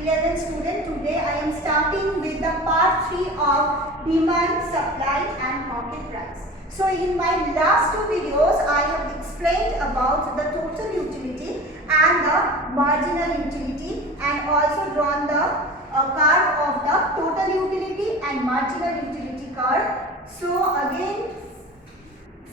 11th student. Today I am starting with the part 3 of demand, supply and market price. So in my last two videos I have explained about the total utility and the marginal utility and also drawn the curve of the total utility and marginal utility curve. So again,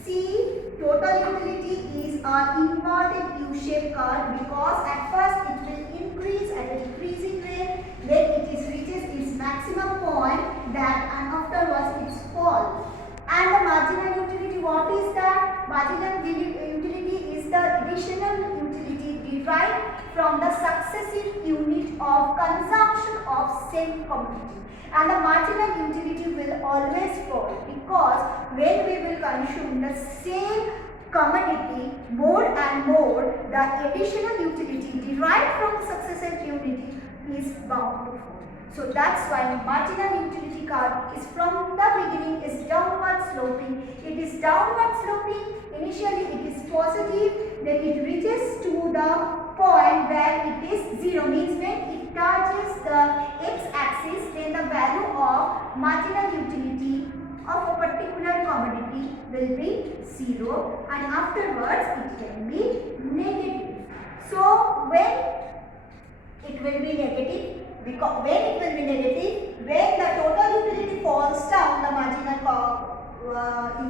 see, total utility is an inverted U-shaped curve because at first it will increase at a decreasing rate, then it reaches its maximum point, that and afterwards it falls. And the marginal utility, what is that? Marginal utility is the additional utility derived from the successive unit of consumption of same commodity. And the marginal utility will always fall because when we will consume the same commodity more and more, the additional utility derived from the successive unit is bound to fall. So that's why marginal utility curve is from the beginning is downward sloping. It is downward sloping. Initially it is positive, then it reaches to the point where it is 0, means when it touches the x-axis, then the value of marginal utility of a particular commodity will be 0 and afterwards it can be negative. So when it will be negative, because when it will be negative, when the total utility falls down, the marginal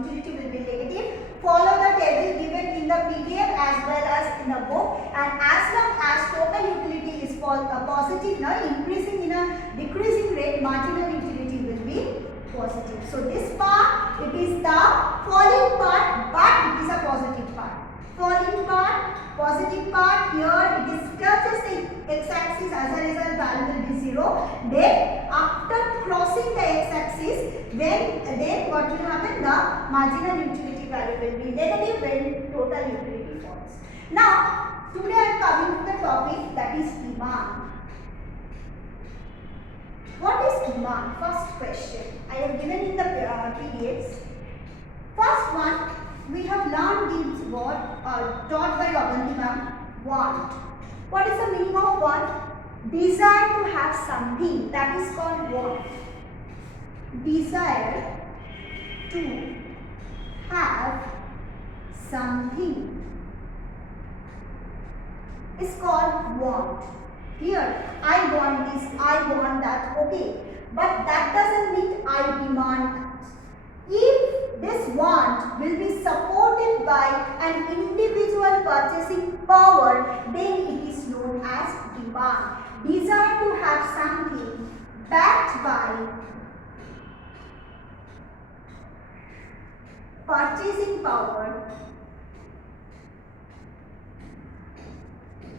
utility will be negative. Follow the table given in the PDF as well as in the book, and as long as total utility is positive, now increasing in a decreasing rate, marginal utility will be positive. So this part, it is the falling part, but it is a positive part. Falling part, positive part, here it is touches the x-axis, as a result value will be 0. Then after crossing the x-axis, then what will happen? The marginal utility value will be negative when total utility falls. Now today I am coming to the topic, that is demand. What is demand? First question I have given in the PDFs. First one, we have learned this word taught by Avanti ma'am, want. What is the meaning of want? Desire to have something, that is called want. Desire to have something is called want. Here, I want this, I want that, okay. But that doesn't mean I demand that. If this want will be supported by an individual purchasing power, then it is known as demand. Desire to have something backed by purchasing power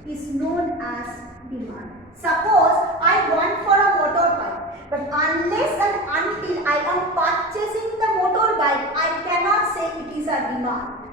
is known as demand. Suppose I want for a motorbike, but unless and until I am purchasing the motorbike, I cannot say it is a demand.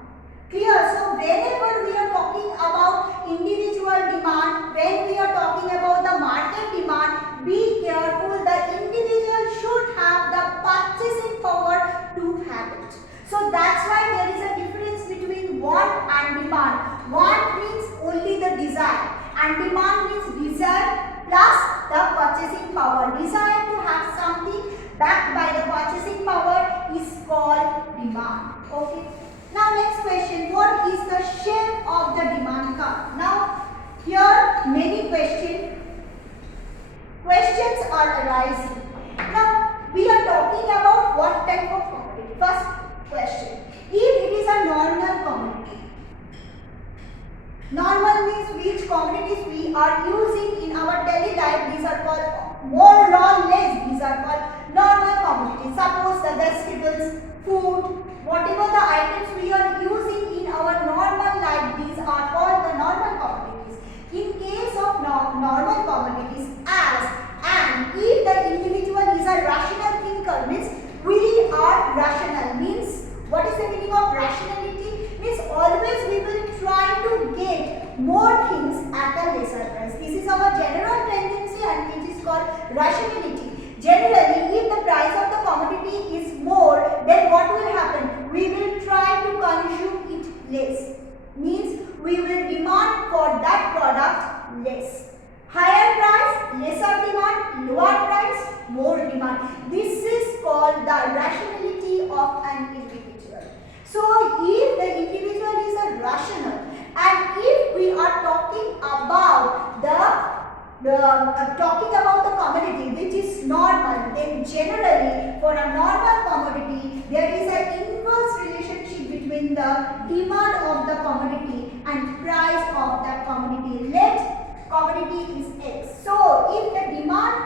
Clear? So whenever we are talking about individual demand, when we are talking about the market demand, be careful, the individual should have the purchasing power to have it. So that's why there is a difference between want and demand. Want means only the desire, and demand means desire plus the purchasing power. Desire to have something backed by the purchasing power is called demand. Okay. Now next question, what is the shape of the demand curve? Now here many questions are arising. Now we are talking about what type of commodity. First question, if it is a normal commodity. Normal means which commodities we are using in our daily life. These are called more or less. These are called normal commodities. Suppose the vegetables, food, whatever the items we are using in our normal life, these are called the normal commodities. In case of normal commodities, as and if the individual is a rational thinker, means we are rational, means what is the meaning of rationality? Means always we will try to get more things at a lesser price. This is our general tendency and it is called rationality. Generally, if the price of the commodity is more, then what will happen? We will try to consume it less. Means we will demand for that product less. Higher price, lesser demand. This is called the rationality of an individual. So if the individual is a rational, and if we are talking about the commodity which is normal, then generally for a normal commodity there is an inverse relationship between the demand of the commodity and price of that commodity. Let commodity is X. So if the demand,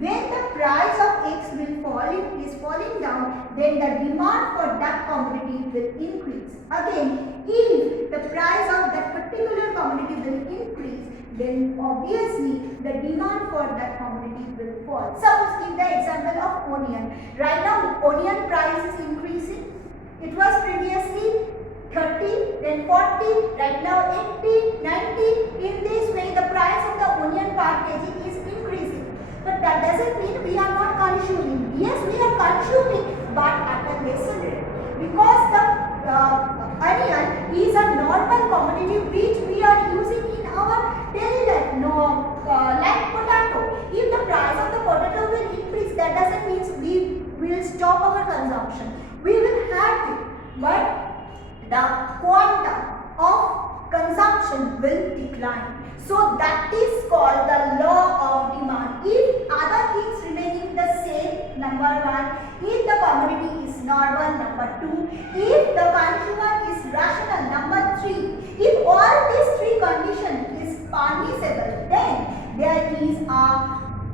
when the price of X is falling down, then the demand for that commodity will increase. Again, if the price of that particular commodity will increase, then obviously the demand for that commodity will fall. Suppose give the example of onion. Right now onion price is increasing. It was previously 30, then 40, right now 80, 90. In this way the price of the onion per kg is increasing. But that doesn't mean we are not consuming. Yes, we are consuming, but at a lesser rate. Because the onion is a normal commodity which we are using in our daily life. Like potato. If the price of the potato will increase, that doesn't mean we will stop our consumption. We will have it, but the quantum of consumption will decline. So that is called the law of demand. If other things remaining the same, number 1, if the commodity is normal, number 2, if the consumer is rational, number 3, if all these 3 conditions is permissible, then there is a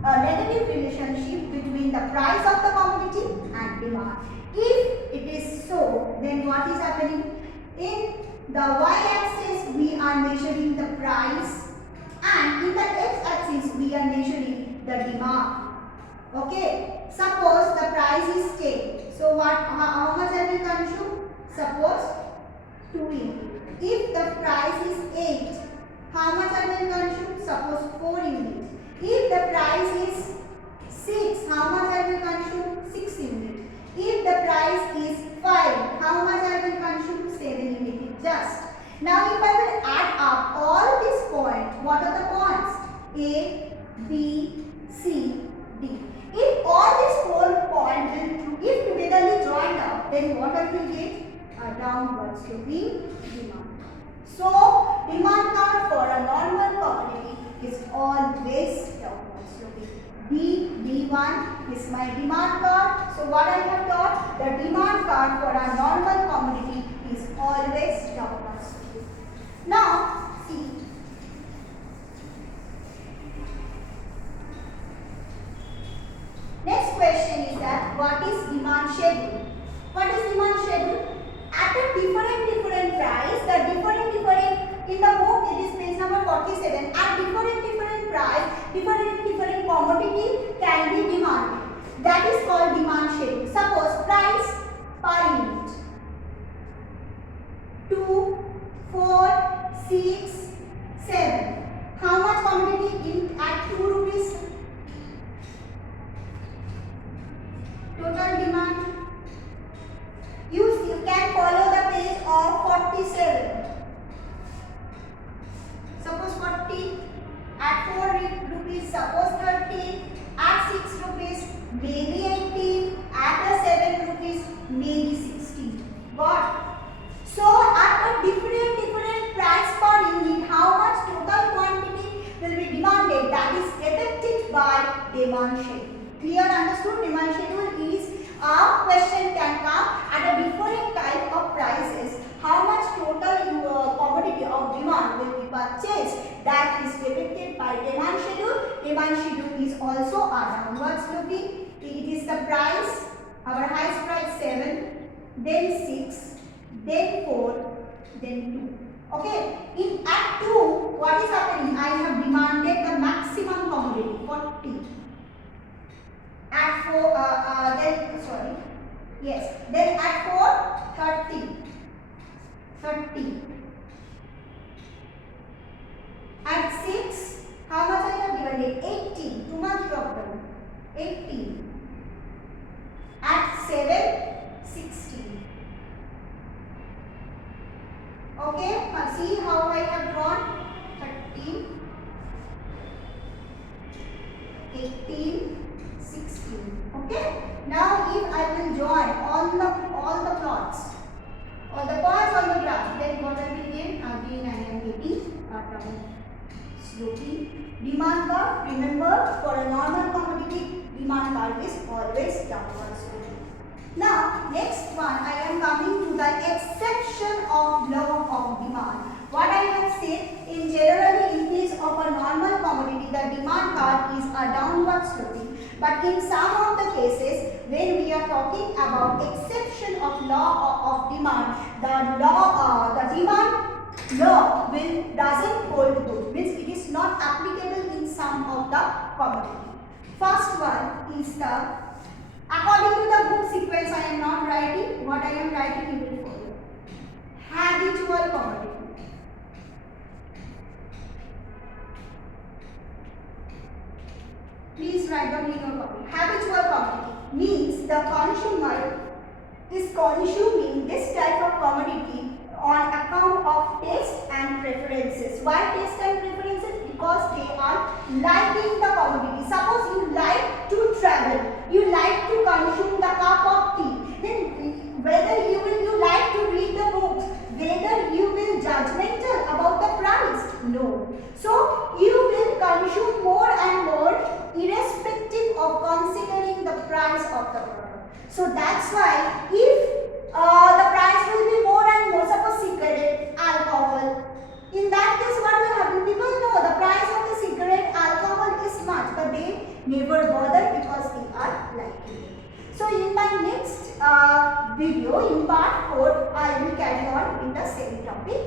negative relationship between the price of the commodity and demand. If it is so, then what is happening? In the y-axis we are measuring the price, and in the x-axis we are measuring the demand. Okay, suppose the price is 10. So how much I will consume? Suppose 2 units. If the price is 8, how much I will consume? Suppose 4 units. If the price is 6, how much I will consume? 6 units. If the price is 5, how much I will consume? 7 units. Just. Now if I will add up all these points, what are the points? A, B, C, D. If all these 4 points will, if togetherly joined up, then what I will get? A downward sloping demand. So demand curve for a normal commodity is always downward sloping. D1 is my demand curve. So what I have taught, the demand curve for a normal commodity is always downward sloping. Now see, next question is that what is demand schedule? What is demand schedule? At a different price, the different in the book it is page number 47. At different price, different commodity can be demanded. That is called demand schedule. Suppose price per unit 2, 4, 6, 7. How much commodity in at 2 rupees? Total demand. You can follow the page of 47. Suppose 40, at 4 rupees, suppose 30, at 6 rupees, maybe 18, at 7 rupees, maybe 16. Got? So at a different price per unit, how much total quantity will be demanded? That is affected by demand schedule. Clear? Understood? Demand schedule is a question can come at a different type of prices. How much total commodity of demand will be purchased? That is affected by demand schedule. Demand schedule is also a downward sloping. It is the price, our highest price 7, then 6, then 4, then 2. Okay. At 2, what is happening? I have demanded the maximum commodity 40. At 4, then at 4, 30. At 6, how much I have given it? 80. Too much problem. 80. At 7, 60. Okay, see how I have drawn? 13, 18, 16. again I am getting down sloping demand curve. Remember, for a normal commodity, demand curve is always downward sloping. Now, next one, I am coming to the exception of law of demand. What I have said, in generally in case of a normal commodity, the demand curve is a downward sloping. But in some of the cases, when we are talking about exception of law of demand, the demand law doesn't hold good, means it is not applicable in some of the commodity. First one is the, according to the book sequence, I am not writing. What I am writing, you will follow. Habitual commodity. Please write down in your copy. Habitual commodity means the consumer is consuming this type of commodity on account of taste and preferences. Why taste and preferences? Because they are liking the commodity. Suppose you like to travel, you like to consume the cup of tea, then whether you like to read the books, whether you will judgmental about the price, no. So you will consume more and more irrespective of considering the price of the product. So that's why if the price will be more and more, suppose cigarette, alcohol, in that case what will happen? People know the price of the cigarette, alcohol is much, but they never bother because they are liking it. So in my next video, in part 4, I will carry on in the same topic.